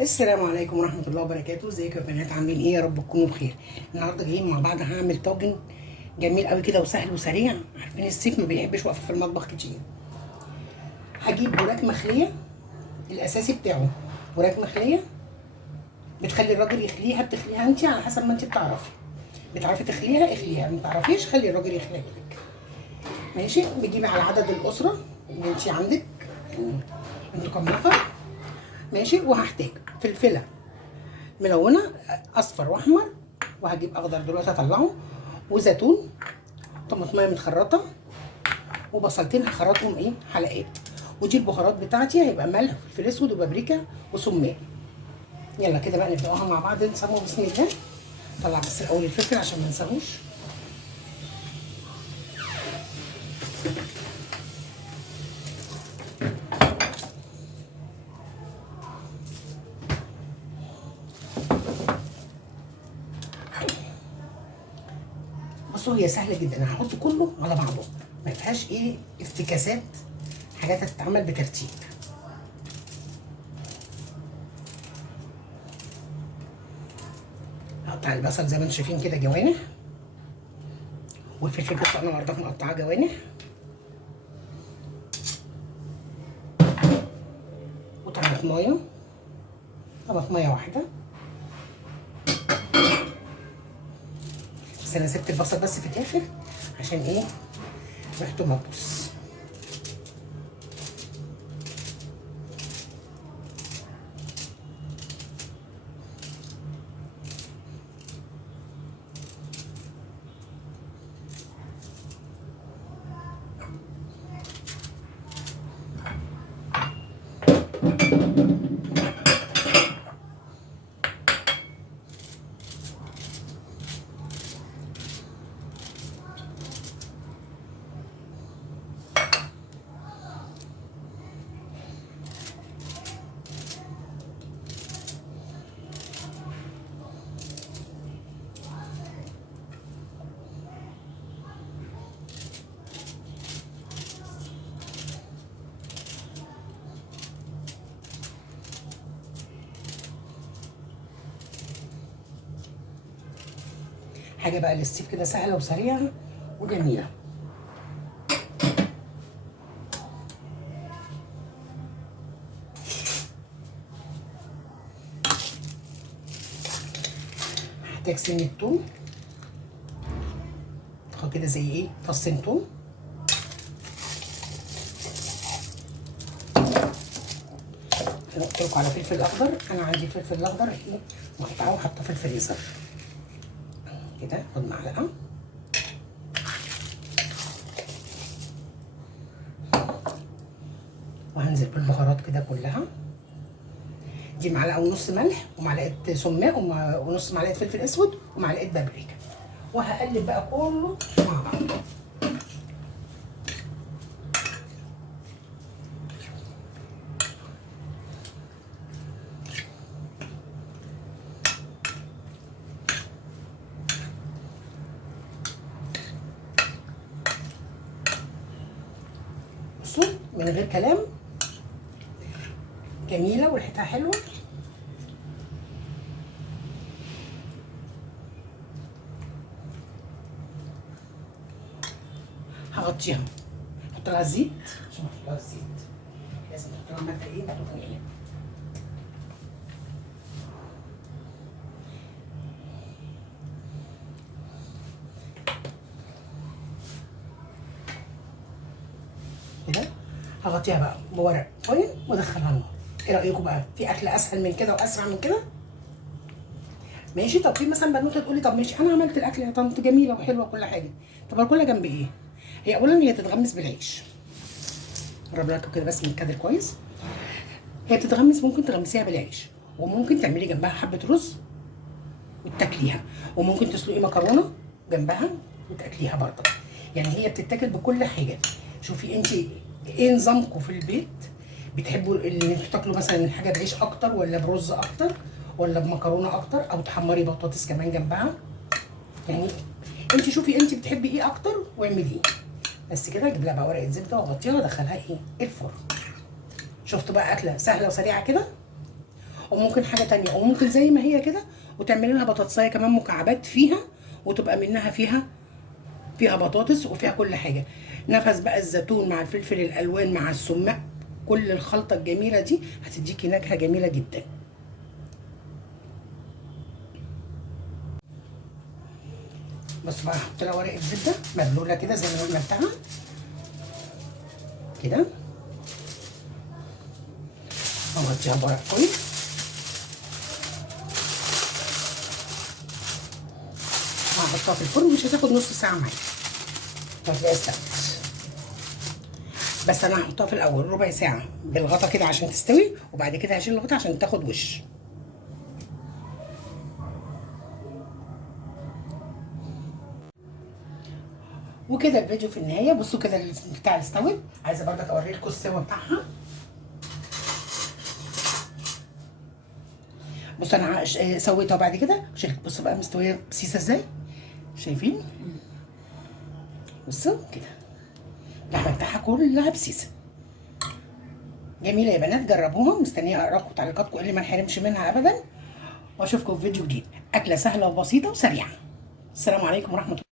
السلام عليكم ورحمة الله وبركاته. ازيكم يا بنات؟ عاملين ايه؟ يا رب تكونوا بخير. النهارده جايين مع بعض هعمل طاجن جميل قوي كده وسهل وسريع. عارفين السيف ما بيحبش وقفة في المطبخ كتير. هجيب وراك مخلية، الاساسي بتاعه وراك مخلية. بتخلي الراجل يخليها، بتخليها انت على حسب ما انت بتعرفي تخليها اخليها، ما تعرفيش خلي الراجل يخليها لك. ماشي. بتجيبي على عدد الاسرة اللي انت عندك، انتوا كام نفر. ماشي. وهحتاج فلفلة ملونه اصفر واحمر، وهجيب اخضر دلوقتي هطلعه، وزيتون، طماطميه متخرطه، وبصلتين هخرطهم ايه حلقات. ودي البهارات بتاعتي، هيبقى ملح وفلفل اسود وبابريكا وسمان. يلا كده بقى نبداها مع بعض. نسمو بسم الله. طلع بس الاول الفلفل عشان ما ننساهوش. بصوا هي سهله جدا، انا هحط كله على بعضه، ما فيهاش ايه افتكاسات، حاجات هتتعمل بترتيب. هقطع البصل زي ما انتم شايفين كده جوانح، والفلفل بصوا انا برضه مقطعاه جوانح، طماطمايه واحده. بس انا سبت البصل بس في الاخر عشان ايه ريحته ما تبص. حاجه بقى للصيف كده سهله وسريعه وجميله. هحتاج سن توم، تاخد كده زي ايه فصين توم. انا قلت لكم على فلفل اخضر، انا عندي فلفل اخضر ايه مقطعه وحاطه في الفريزر كده. خد معلقه، وهنزل بالبهارات كده كلها. دي معلقه ونص ملح، ومعلقه سماق، ونص معلقه فلفل اسود، ومعلقه بابريكا. وهقلب بقى كله مع بعض. بصوا من غير كلام جميله وريحتها حلوه. هغطيها، احط لها الزيت عشان احط لها الزيت لازم احط لها ماده ايه دهنيه. كده هغطيها بقى بورق فويل وادخلها النار. ايه رايكم بقى؟ في اكل اسهل من كده واسرع من كده؟ ماشي. طب في مثلا بنوته تقول لي طب ماشي انا عملت الاكل يا طنط جميله وحلوه وكل حاجه، طب اكلها جنب ايه؟ هي اولا هي تتغمس بالعيش. قرب لكم كده بس من الكادر كويس. هي بتتغمس، ممكن تغمسيها بالعيش، وممكن تعملي جنبها حبه رز وتاكليها، وممكن تسلقي مكرونه جنبها وتاكليها برضه. يعني هي بتتاكل بكل حاجه. شوفي انت ايه نظامكم في البيت، بتحبوا اللي انتوا تاكلوا مثلا الحاجه بعيش اكتر، ولا برز اكتر، ولا بمكرونه اكتر، او تحمري بطاطس كمان جنبها. يعني انت شوفي انت بتحبي ايه اكتر واعمليه. بس كده اجيب لها بقى ورقه زبده واغطيها وادخلها ايه الفرن. شفتوا بقى اكله سهله وسريعه كده. وممكن حاجه تانية، وممكن زي ما هي كده وتعملي لها بطاطسايه كمان مكعبات فيها، وتبقى منها فيها بطاطس وفيها كل حاجه. نفس بقى الزيتون مع الفلفل الالوان مع السماق، كل الخلطه الجميله دي هتديكي نكهه جميله جدا. بص بقى، هحط لها ورقه زبده مبلوله كده زي ما عملتها كده، اغطيها بورق كويس، وهحطها في الفرن. مش هتاخد نص ساعه معايا هتلاقيها استوت. بس انا هحطها في الاول ربع ساعه بالغطا كده عشان تستوي، وبعد كده هشيل الغطا عشان تاخد وش. وكده الفيديو في النهايه. بصوا كده بتاع استوت. عايزه برضك اوريلكم السوا بتاعها. بصوا انا سويتها وبعد كده شلت. بصوا بقى مستويه بسيسه ازاي، شايفين؟ بصوا كده اللحمه بتاعها كلها بسيسه جميله يا بنات. جربوها. مستنيه اقراكم تعليقاتكم اللي ما نحرمش منها ابدا، واشوفكم في فيديو جديد. اكله سهله وبسيطه وسريعه. السلام عليكم ورحمه الله.